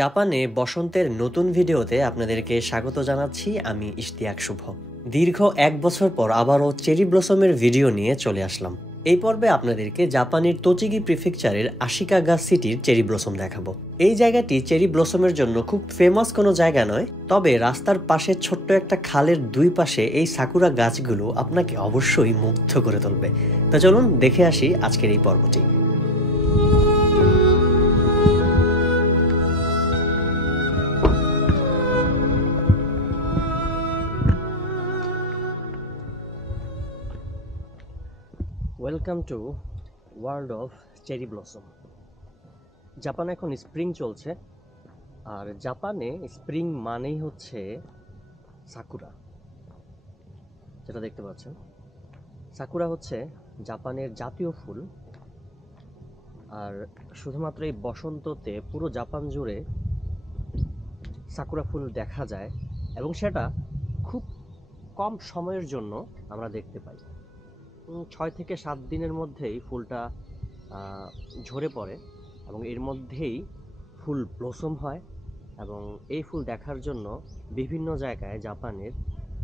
জাপানে বসন্তের নতুন ভিডিওতে আপনাদেরকে স্বাগত জানাচ্ছি। আমি ইশতিয়াক শুভ। দীর্ঘ 1 বছর পর আবারও চেরি ব্লসমের ভিডিও নিয়ে চলে আসলাম। এই পর্বে আপনাদেরকে জাপানের তোচিগি প্রিফেকচারের আশিকাগা সিটির চেরি ব্লসম দেখাবো। এই জায়গাটি চেরি ব্লসমের জন্য খুব ফেমাস কোনো জায়গা নয়, তবে রাস্তার পাশে ছোট্ট একটা খালের দুই পাশে এই সাকুরা গাছগুলো আপনাকে অবশ্যই মুগ্ধ করে তুলবে। তো চলুন দেখে আসি আজকের এই পর্বটি। Welcome to world of cherry blossom. জাপানে এখন স্প্রিং চলছে, আর জাপানে স্প্রিং মানেই হচ্ছে সাকুরা। যেটা দেখতে পাচ্ছেন, সাকুরা হচ্ছে জাপানের জাতীয় ফুল। আর শুধুমাত্র এই বসন্ততে পুরো জাপান জুড়ে সাকুরা ফুল দেখা যায়, এবং সেটা খুব কম সময়ের জন্য আমরা দেখতে পাই। 6 থেকে 7 দিনের মধ্যেই ফুলটা ঝরে পড়ে, এবং এর মধ্যেই ফুল ব্লসম হয়। এবং এই ফুল দেখার জন্য বিভিন্ন জায়গায়, জাপানের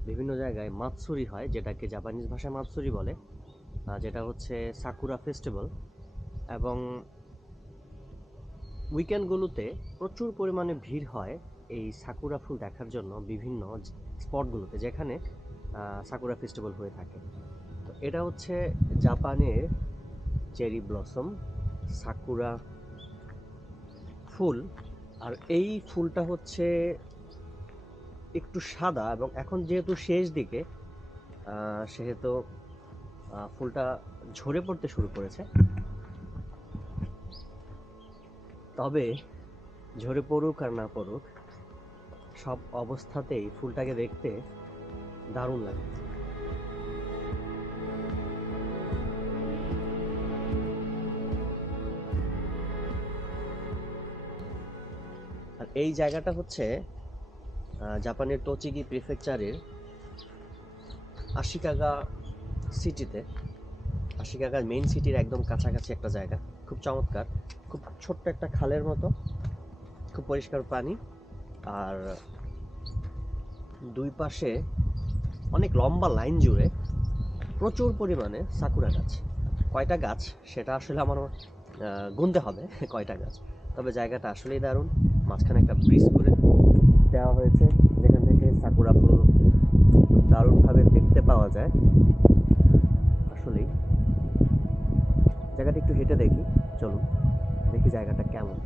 বিভিন্ন জায়গায় মাতসুরি হয়, যেটাকে জাপানিজ ভাষায় মাতসুরি বলে, যেটা হচ্ছে সাকুরা ফেস্টিভ্যাল। এবং উইকেন্ডগুলোতে প্রচুর পরিমাণে ভিড় হয় এই সাকুরা ফুল দেখার জন্য বিভিন্ন স্পটগুলোতে, যেখানে সাকুরা ফেস্টিভ্যাল হয়ে থাকে। তো এটা হচ্ছে জাপানের চেরি ব্লসম, সাকুরা ফুল। আর এই ফুলটা হচ্ছে একটু সাদা, এবং এখন যেহেতু শেষ দিকে, সেহেতু ফুলটা ঝরে পড়তে শুরু করেছে। তবে ঝরে পড়ুক আর না পড়ুক, সব অবস্থাতেই ফুলটাকে দেখতে দারুণ লাগে। আর এই জায়গাটা হচ্ছে জাপানের তোচিগি প্রিফেকচারের আশিকাগা সিটিতে, আশিকাগা মেইন সিটির একদম কাছাকাছি একটা জায়গা। খুব চমৎকার, খুব ছোট্ট একটা খালের মতো, খুব পরিষ্কার পানি, আর দুই পাশে অনেক লম্বা লাইন জুড়ে প্রচুর পরিমাণে সাকুরা গাছ। কয়টা গাছ সেটা আসলে আমার গুনতে হবে কয়টা গাছ। তবে জায়গাটা আসলেই দারুণ। মাঝখানে একটা ব্রিজ করে দেওয়া হয়েছে, যেখান থেকে সাকুরা ফুল দারুণভাবে দেখতে পাওয়া যায়। আসলেই জায়গাটা একটু হেঁটে দেখি, চলুন দেখি জায়গাটা কেমন।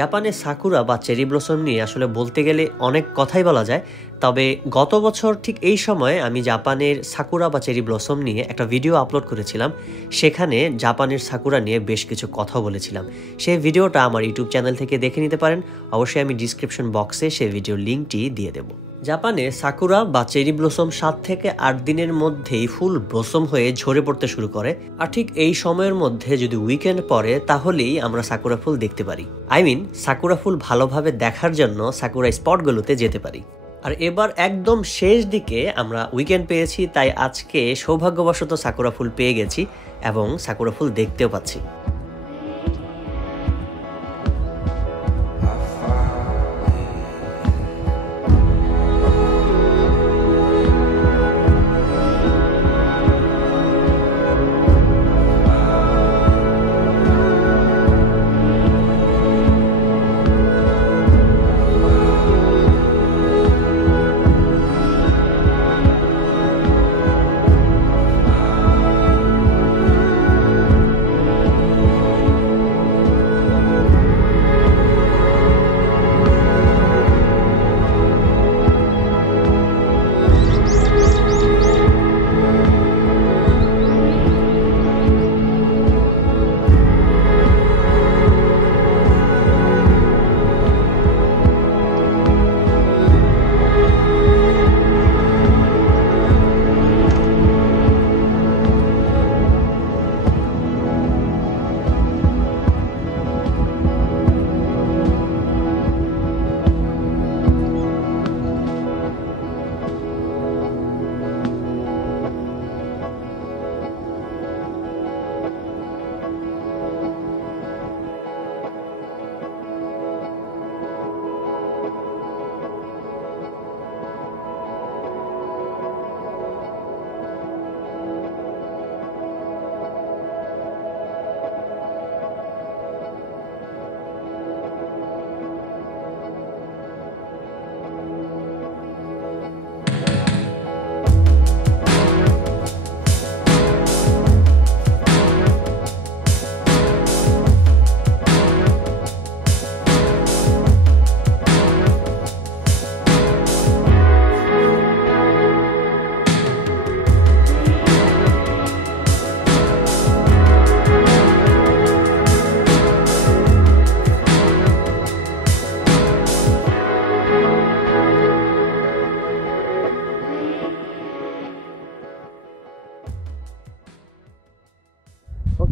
জাপানে সাকুরা বা চেরি ব্লসম নিয়ে আসলে বলতে গেলে অনেক কথাই বলা যায়। তবে গত বছর ঠিক এই সময়ে আমি জাপানের সাকুরা বা চেরি ব্লসম নিয়ে একটা ভিডিও আপলোড করেছিলাম। সেখানে জাপানের সাকুরা নিয়ে বেশ কিছু কথা বলেছিলাম। সেই ভিডিওটা আমার ইউটিউব চ্যানেল থেকে দেখে নিতে পারেন। অবশ্যই আমি ডিসক্রিপশন বক্সে সেই ভিডিওর লিঙ্কটি দিয়ে দেব। জাপানে সাকুরা বা চেরি ব্লসম 7 থেকে 8 দিনের মধ্যেই ফুল ব্লসম হয়ে ঝরে পড়তে শুরু করে। আর ঠিক এই সময়ের মধ্যে যদি উইকেন্ড পড়ে, তাহলেই আমরা সাকুরা ফুল দেখতে পারি। সাকুরা ফুল ভালোভাবে দেখার জন্য সাকুরা স্পটগুলোতে যেতে পারি। আর এবার একদম শেষ দিকে আমরা উইকেন্ড পেয়েছি, তাই আজকে সৌভাগ্যবশত সাকুরা ফুল পেয়ে গেছি এবং সাকুরা ফুল দেখতেও পাচ্ছি।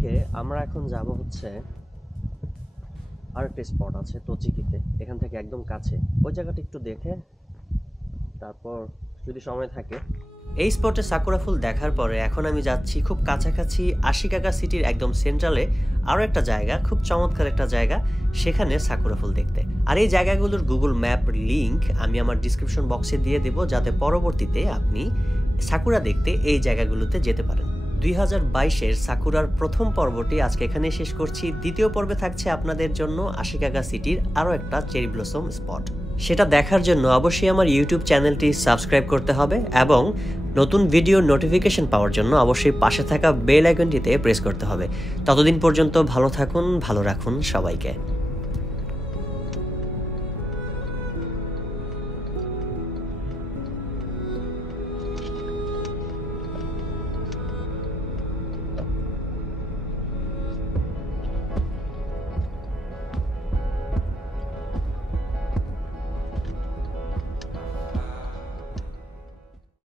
থেকে আমরা এখন যাব হচ্ছে আরেকটা স্পট আছে তোচিকিতে, এখান থেকে একদম কাছে। ওই জায়গাটা একটু দেখে তারপর যদি সময় থাকে। এই স্পটে সাকুরা ফুল দেখার পরে এখন আমি যাচ্ছি খুব কাছাকাছি আশিকাগা সিটির একদম সেন্ট্রালে আরও একটা জায়গা, খুব চমৎকার একটা জায়গা, সেখানে সাকুরা ফুল দেখতে। আর এই জায়গাগুলোর গুগল ম্যাপ লিংক আমি আমার ডিসক্রিপশন বক্সে দিয়ে দেব, যাতে পরবর্তীতে আপনি সাকুরা দেখতে এই জায়গাগুলোতে যেতে পারেন। 2022-এর সাকুরার প্রথম পর্বটি আজকে এখানে শেষ করছি। দ্বিতীয় পর্বে থাকছে আপনাদের জন্য আশিকাগা সিটির আরও একটা চেরি ব্লসম স্পট। সেটা দেখার জন্য অবশ্যই আমার ইউটিউব চ্যানেলটি সাবস্ক্রাইব করতে হবে এবং নতুন ভিডিও নোটিফিকেশন পাওয়ার জন্য অবশ্যই পাশে থাকা বেল আইকনটিতে প্রেস করতে হবে। ততদিন পর্যন্ত ভালো থাকুন, ভালো রাখুন সবাইকে।